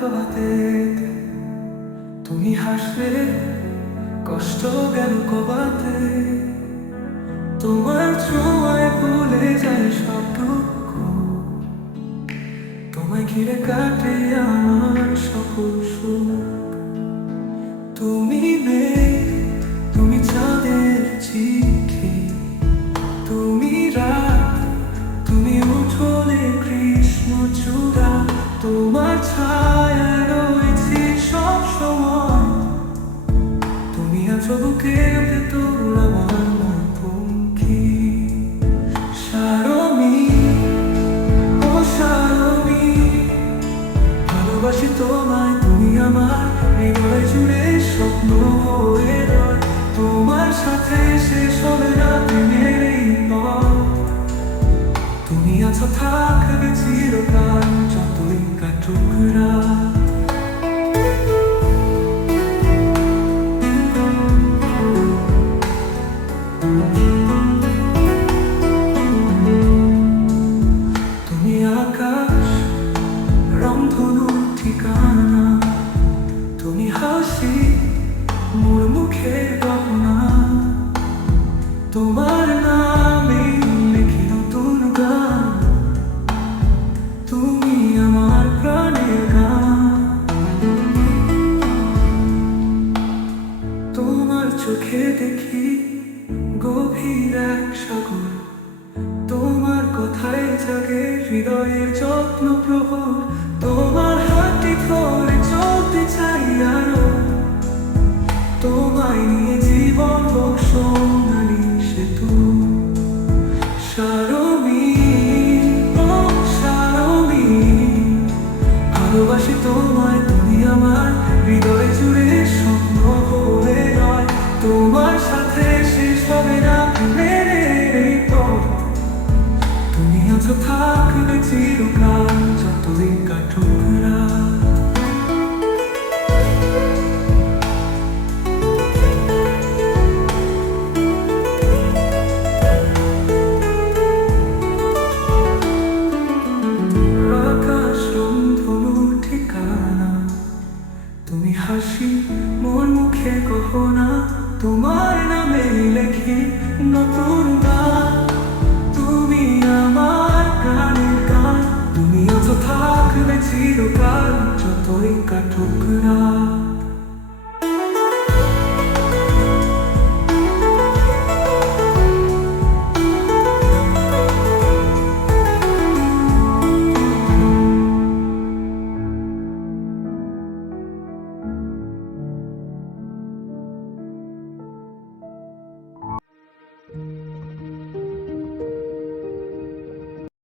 প্রভাতে তুমি হাসবে কষ্ট গেল কবাতে তোমার ছোঁয়ায় ভুলে যায় সব দুঃখ। তোমায় ঘিরে কাটে আমার সকল সুখ। তুমি মেয়ে ভালোবাসি তোমায়, তুমি আমার হৃদয় জুড়ে স্বপ্ন হয়ে তোমার সাথে শেষ হবে না দিনের তুমি আছো থাকবে দেখি গভীর এক সাগর। তোমার কথায় জাগে হৃদয়ের যত্ন প্রহর। তোমার হাতটি ধরে চলতে চাই আরও। তোমায় নিয়ে জীবন হোক মোর মুখে গহনা তোমার নামে লেখি নতুন গান। তুমি আমার গানের গান তুমি অত থাকবে চিরকাল, যতই কাটুক রাত